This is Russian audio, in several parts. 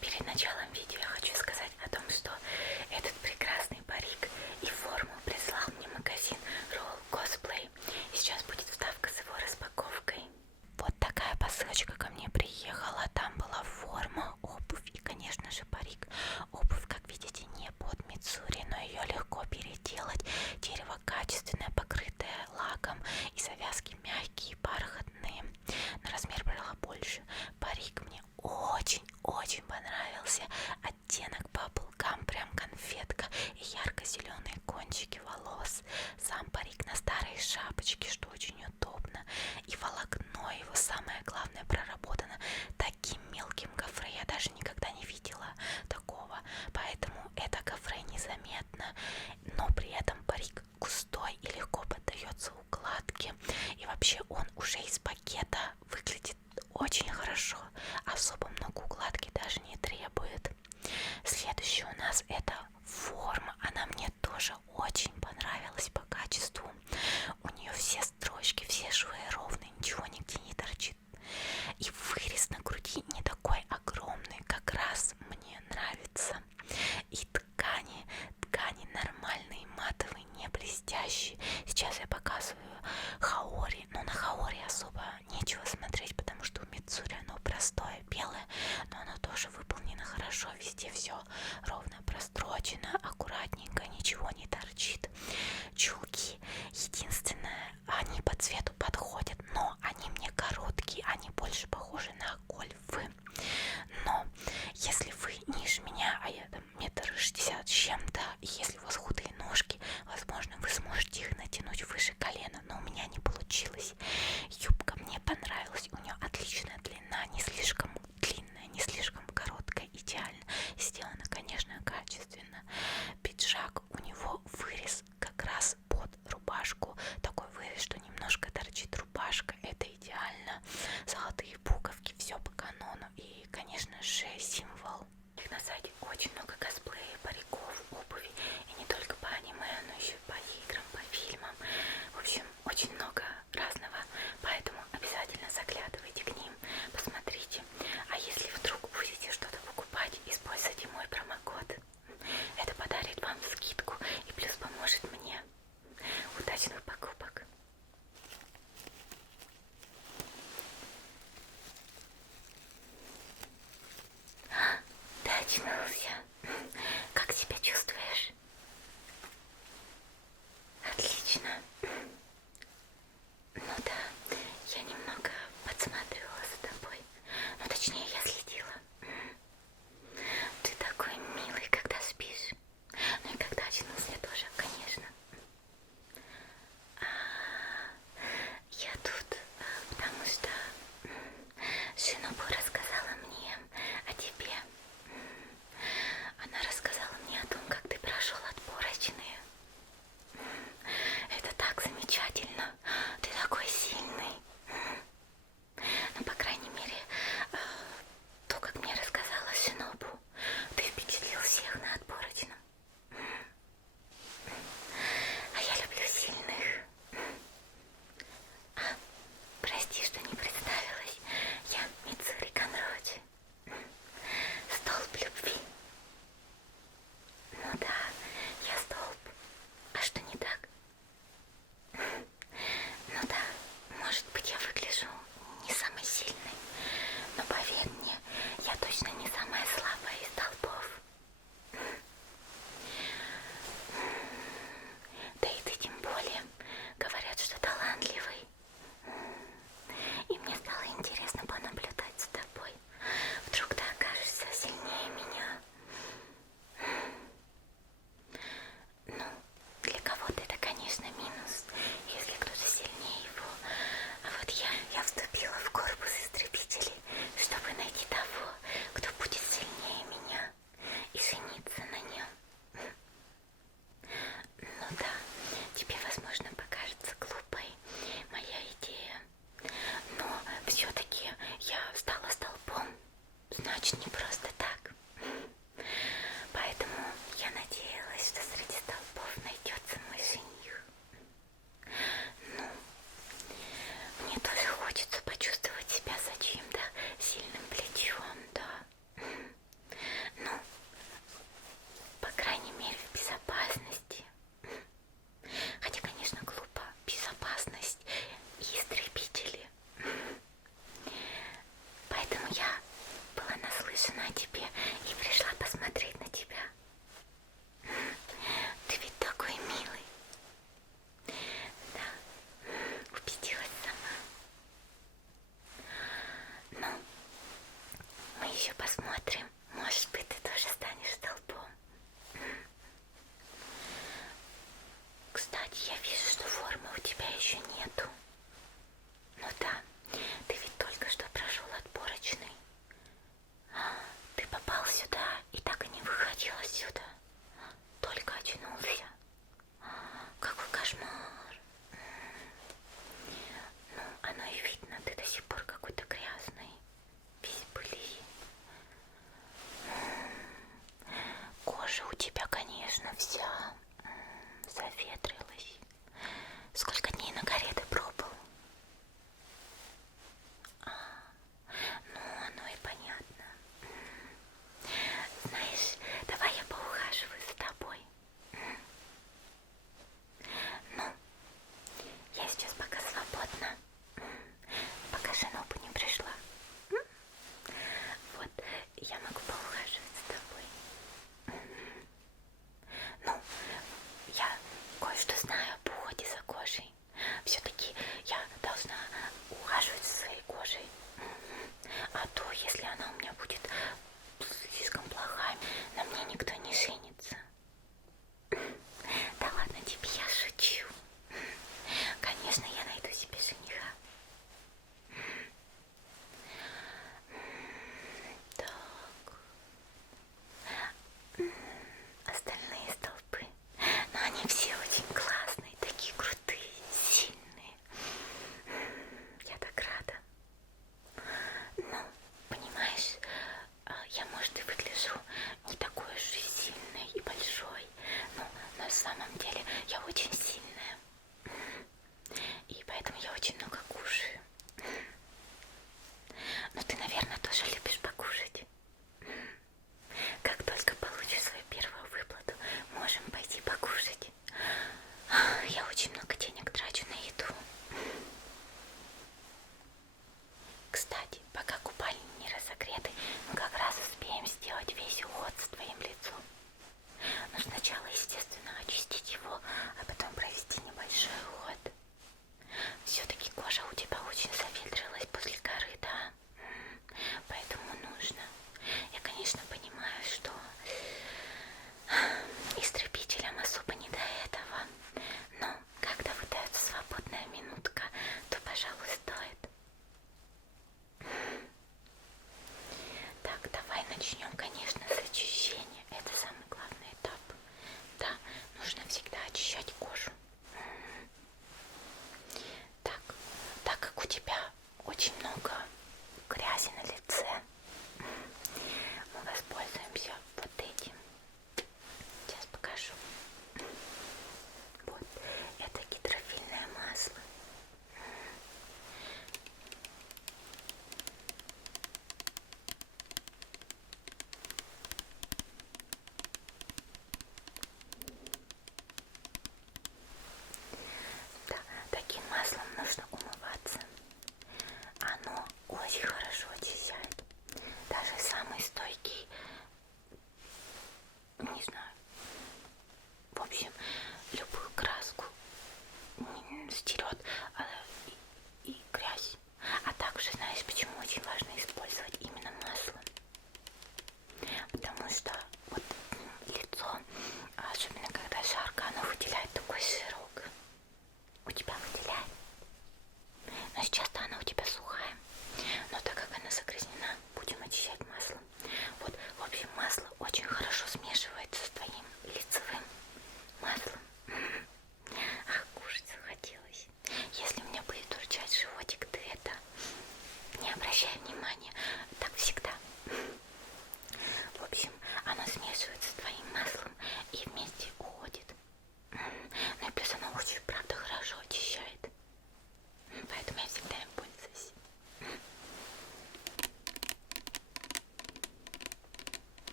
Перед началом видео я хочу сказать о том, что этот прекрасный парик и форму прислал мне магазин Roll Cosplay. И сейчас будет вставка с его распаковкой. Вот такая посылочка ко мне приехала. Там была форма, обувь и, конечно же, парик. Обувь, как видите, не под Мицури, но ее легко переделать. Дерево качественное, покрытое лаком, и завязки мягкие, бархатные. На размер брала больше. Парик мне очень понравился. Оттенок bubblegum, прям конфетка, и ярко-зеленые кончики волос. Сам парик на старой шапочке, что очень удобно. И волокно его, самое главное, проработано таким мелким гофре. Я даже никогда не видела такого. Поэтому это гофре незаметно. Но при этом парик густой и легко поддается укладке. И вообще он уже из пакета выглядит очень хорошо. Особо много укладки даже не требует. Следующее у нас это форма. Она мне тоже очень понравилась по качеству. У нее все строчки, все швы ровные, ничего нигде не торчит. И вырез на груди не такой огромный, как раз мне нравится. И ткани нормальные, матовые, не блестящие. Сейчас я показываю хаори, но на хаори особо нечего смотреть, потому что у Мицури оно простое, белое, но оно тоже выполнено хорошо, везде все ровно прострочено, аккуратненько, ничего не торчит. Чулки, единственное, они по цвету подходят, но они мне короткие, они больше похожи на гольфы. Но если вы ниже меня, а я там 1,60 м с чем-то, и если у вас худые ножки, возможно, вы сможете их натянуть выше колена, но у меня не получилось. Юбка мне понравилась, у нее отличная длина, не слишком длинная, не слишком короткая, идеально сделано, конечно, качественно. Пиджак, у него вырез как раз под рубашку, такой вырез, что немножко торчит рубашка, это идеально. Золотые пуговки, все по канону, и, конечно же, символ. На сайте очень много косплея, париков, обуви, и не только по аниме, но еще по играм, по фильмам. В общем, очень много разного, поэтому обязательно заглядывайте к ним, посмотрите. А если вдруг будете что-то покупать, используйте мой промокод. Это подарит вам скидку и плюс поможет мне. Удачных покупок! Ты очнулся. Как себя чувствуешь? Отлично. Ну да, я немного подсматривала за тобой. Ну, точнее, я следила. Ты такой милый, когда спишь. Ну и когда очнулся тоже, конечно. Я тут, потому что Шинобу рассказала мне о тебе. Она рассказала мне о том, как ты прошел отборочные. Это так замечательно. Ты такой сильный. Ну, по крайней мере, то, как мне рассказала Шинобу, ты впечатлил всех на отборочном. А я люблю сильных. Прости, что не представилась. Я Мицури Канрочи. Столб любви. Ну да, я столб. А что не так? Ну да, может быть, я выгляжу не самой сильной, но поверь мне, я точно не самая слабая из столбов. Да и ты тем более. Говорят, что талантливый. И мне стало интересно понаблюдать за тобой. Вдруг ты окажешься сильнее меня. Ну, для кого-то это, конечно, минус, если кто-то сильнее его. А вот я вступила в корпус истребителей, чтобы найти того, кто будет сильнее меня. наслышана о тебе и пришла посмотреть на тебя. Ты ведь такой милый. Да, убедилась сама. Ну, мы еще посмотрим. Может быть, ты тоже станешь столбом. Кстати, я вижу, что формы у тебя еще нету. Ну да, ты ведь только что прошел отборочный. Ты попал сюда и так и не выходил отсюда. Только очнулся. Какой кошмар. Ну, оно и видно, ты до сих пор какой-то грязный. Весь в пыли. Кожа у тебя, конечно, вся заветрилась. Сколько дней на горе ты пробыл? Ну, оно и понятно. Знаешь, давай я поухаживаю за тобой. Ну, я сейчас пока свободна, пока жена бы не пришла. Вот, я могу поухаживать за тобой. Ну, я кое-что знаю об уходе за кожей. Все-таки я должна ухаживать за своей кожей. А то, если она у меня будет слишком плохая, на мне никто не женится. Да ладно тебе, я шучу. Конечно, я найду себе жениха. Так. Остальные столпы. Но они все очень классные, такие крутые, сильные. Я так рада. Ну, понимаешь, я, может, и выгляжу не такой уж и сильной и большой, но на самом деле я очень сильная. И поэтому я очень много кушаю. Но ты, наверное, тоже любишь покушать. Как только получишь свою первую выплату, можем пойти покушать. Я очень много денег трачу на еду. Кстати, пока купальни не разогреты, мы как раз успеем сделать весь уход с твоим лицом. Но сначала, естественно, очистить его, а потом провести небольшой уход. Все-таки кожа у тебя очень заветрилась после горы, да? Поэтому нужно. Я, конечно, понимаю, что истребителям особо не до этого. Но когда выдается свободная минутка, то, пожалуй, стоит. Так, давай начнем, конечно, с очищения. Это самый главный этап. Да, нужно всегда очищать кожу. Так как у тебя очень много грязи на лице, мы воспользуемся вот этим. Сейчас покажу. Вот, это гидрофильное масло. Да, таким маслом нужно умываться. Оно очень хорошо очищает. Даже самый стойкий, не знаю, в общем, любую краску стерет и грязь. А также, знаешь, почему очень важно использовать именно масло? Потому что вот лицо, особенно когда жарко, оно выделяет такой жирок. У тебя выделяет. Но сейчас-то она у тебя сухая. Но так как она загрязнена, будем очищать маслом. Вот, в общем, масло очень хорошо смешивается с твоим лицевым маслом. Ах, кушать захотелось. Если у меня будет урчать животик, ты это не обращай внимания.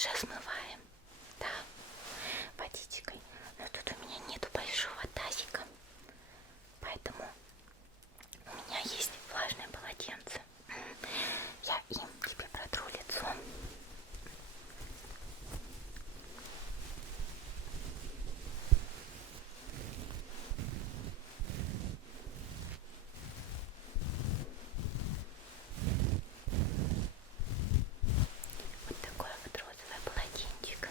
уже смываем, да, водичкой. Но тут у меня нету большого тазика, поэтому у меня есть влажное полотенце. Я им тебе протру лицо. Вот такое вот розовое полотенчик.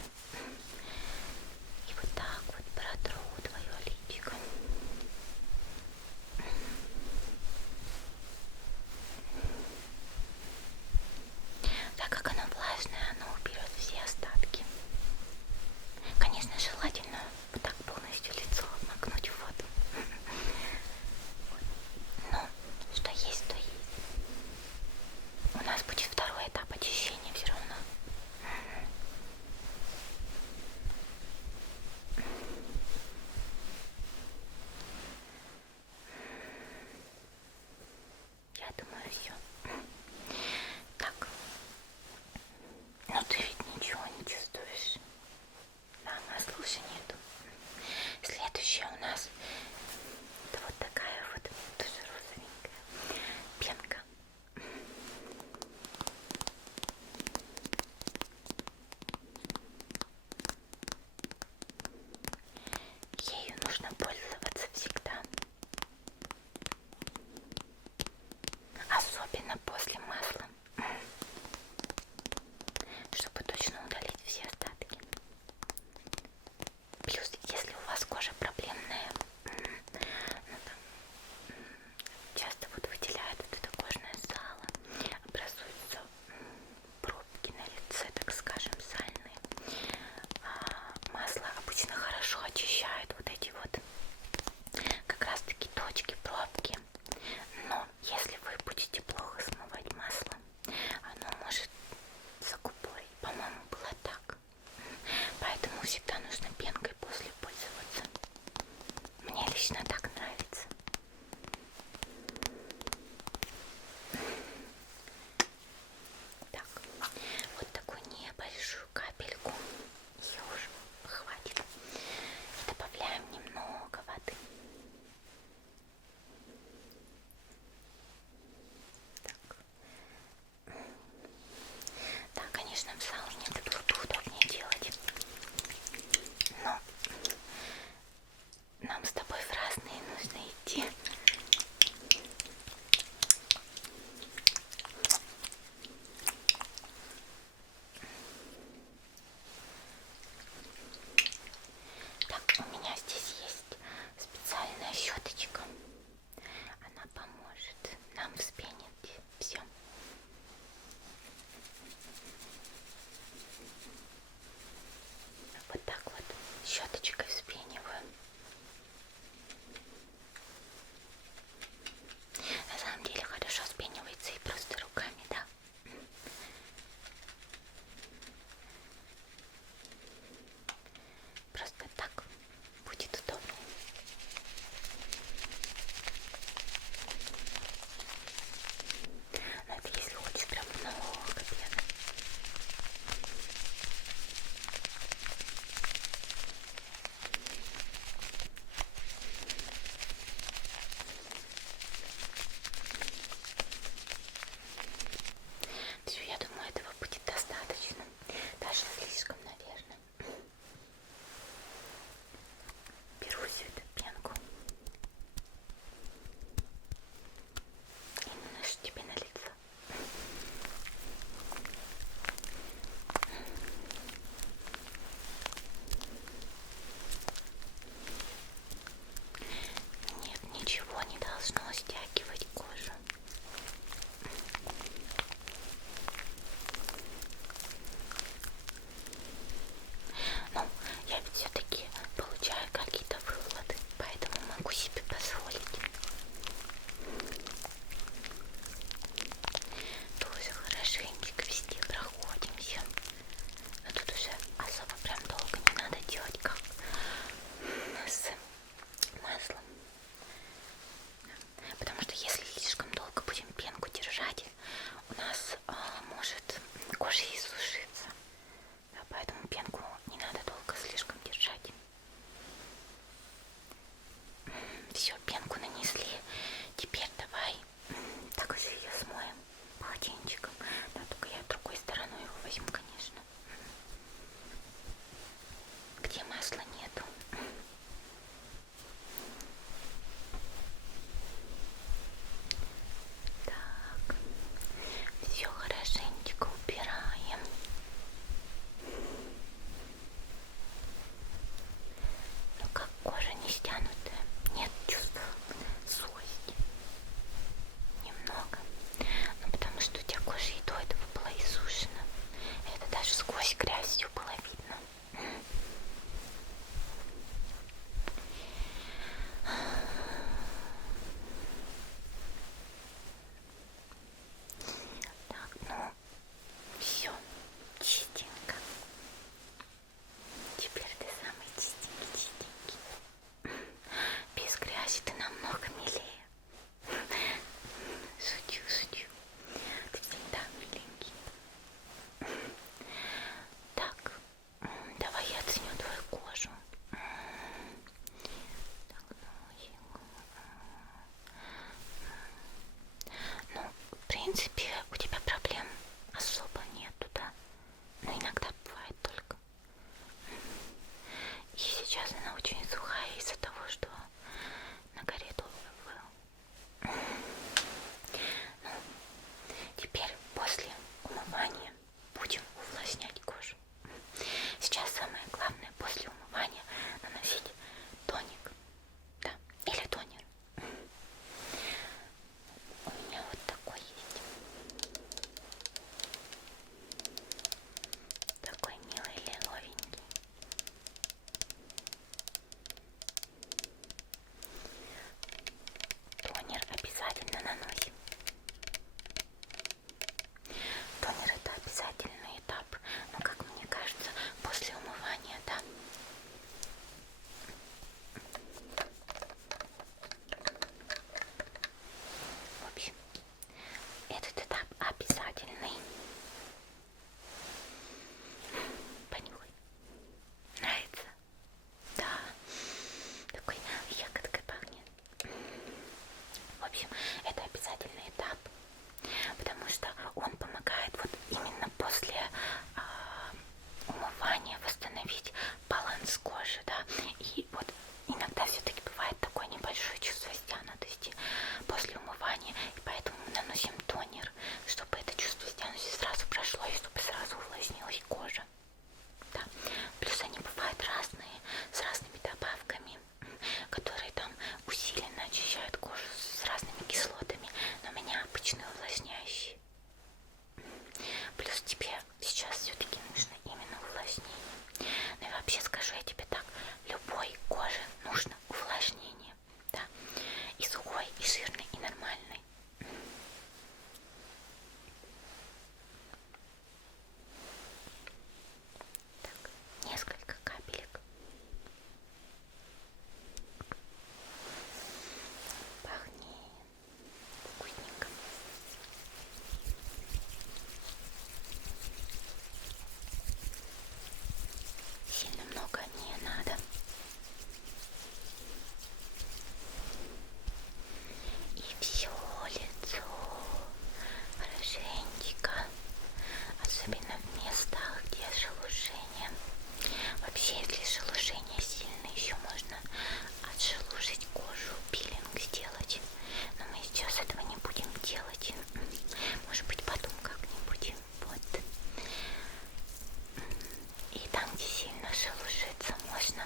И там, где сильно шелушится, можно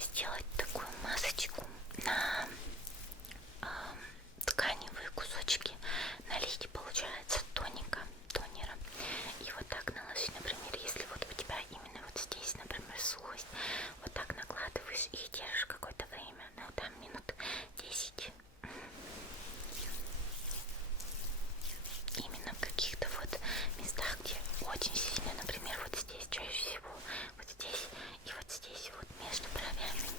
сделать такую масочку на тканевые кусочки, налить, получается, тонера. И вот так наложить, например, если вот у тебя именно вот здесь, например, сухость, вот так накладываешь и держишь какое-то время, ну там минут 10. Именно в каких-то вот местах, где очень сильно, например, вот здесь чаще всего, вот здесь и вот здесь вот между бровями.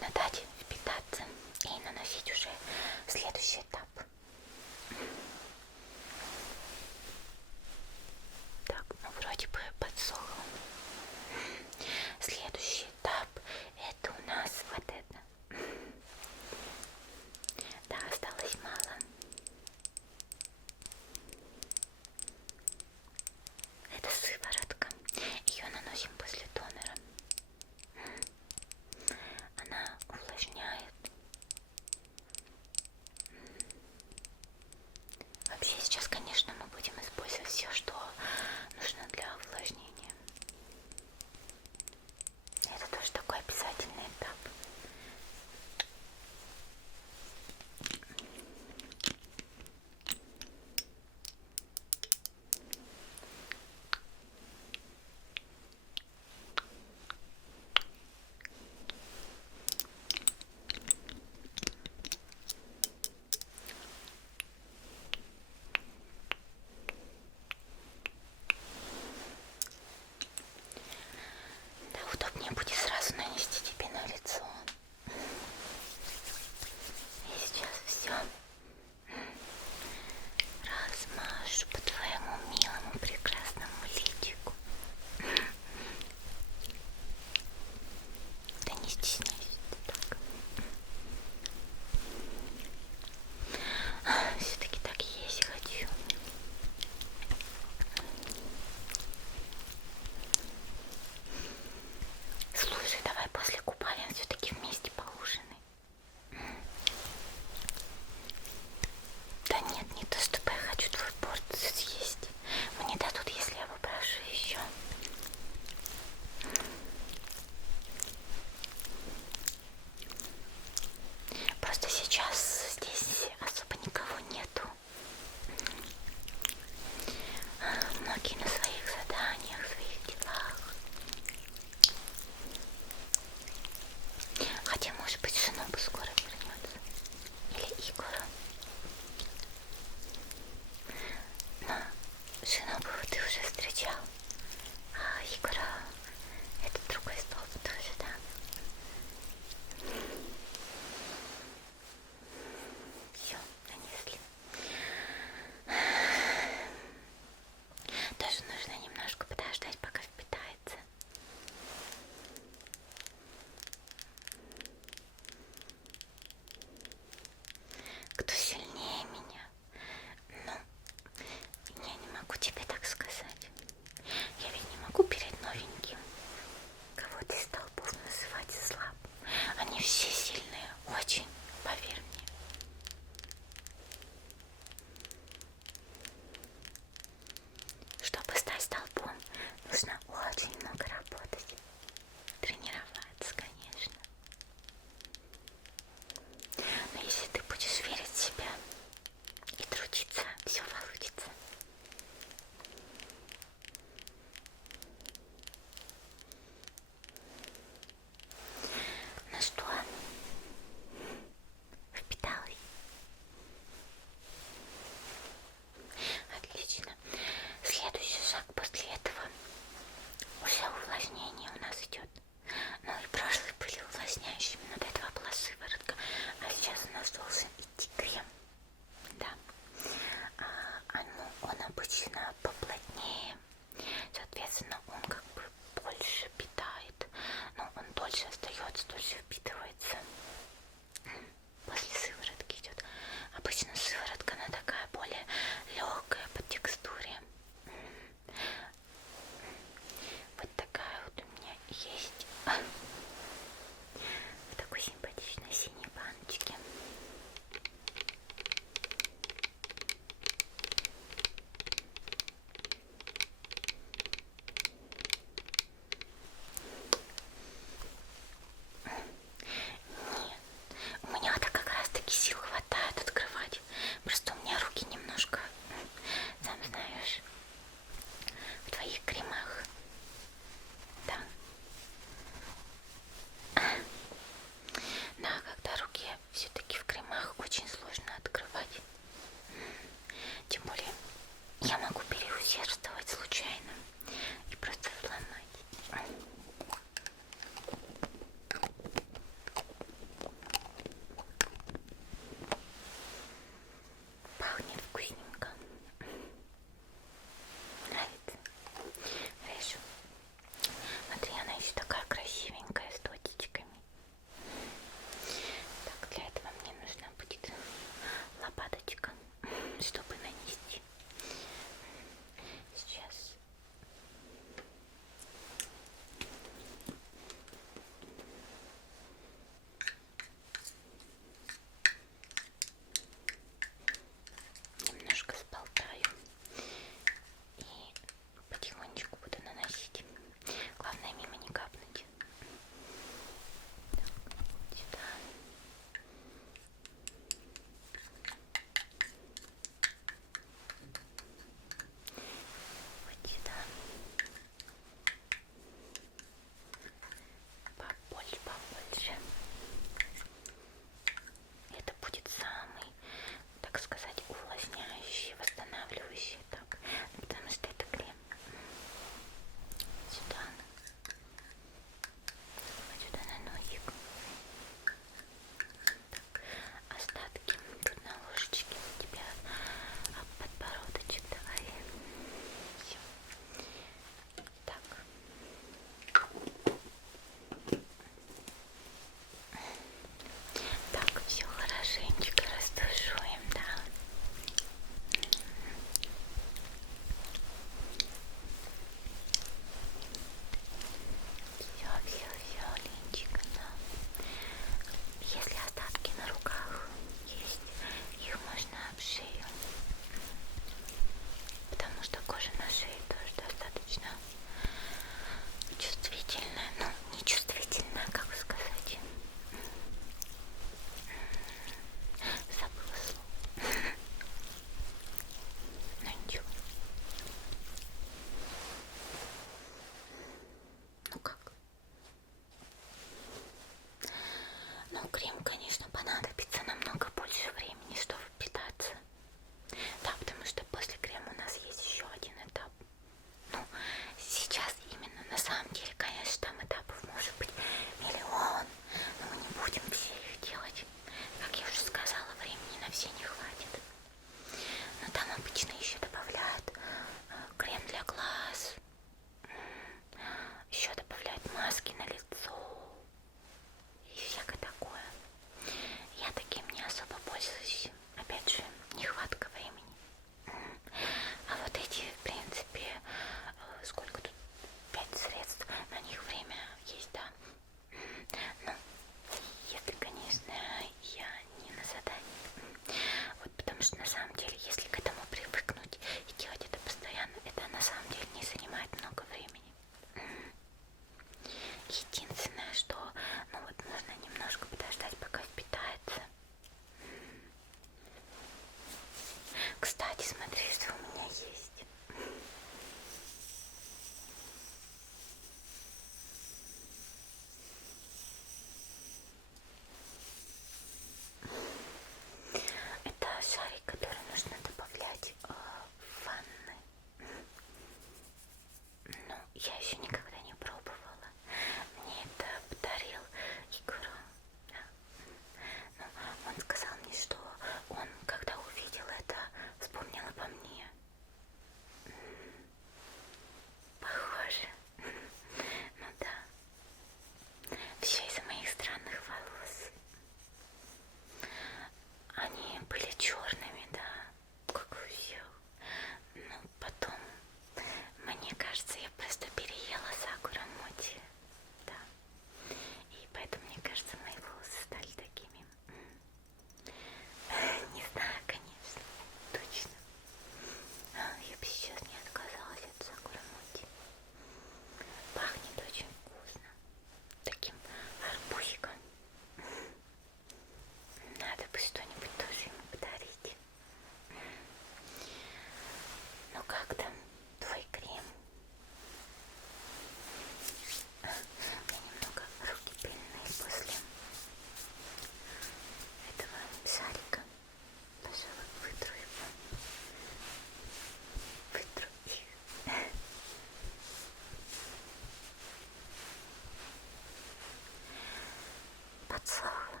подсохла.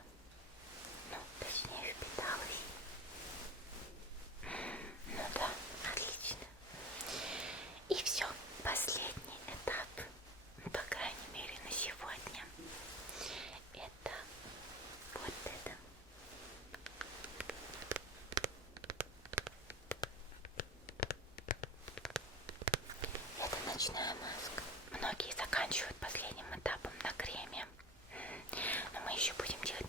Ну, точнее, впиталась. Ну да, отлично. И все, последний этап, по крайней мере на сегодня, это вот это. Это ночная маска. Многие заканчивают последним этапом на креме. Но мы еще будем делать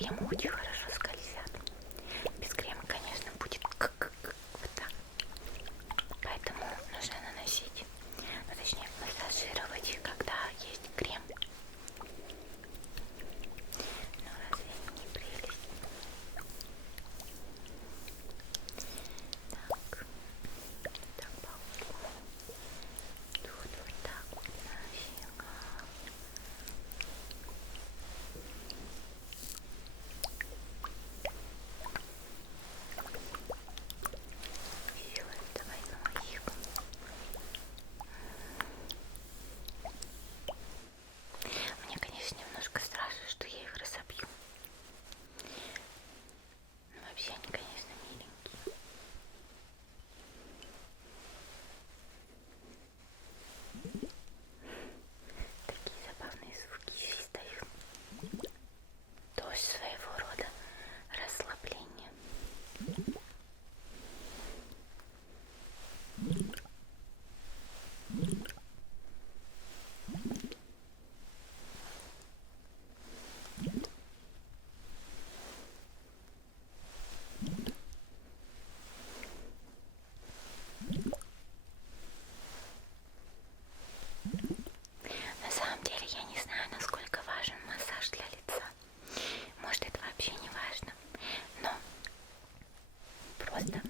кремы очень хорошо скользят. Без крема, конечно, будет вот так. Поэтому нужно наносить, ну точнее массажировать, когда есть крем. Ну разве не прелесть? Так, так по-моему. Тут вот так вот нафига. Все, давай на их. Мне, конечно, немножко страшно, что я их разобью. Но вообще они, конечно, миленькие. Такие забавные звуки издают. Тоже своего рода расслабление. На самом деле я не знаю, насколько важен массаж для лица. Может, это вообще не важно. Но просто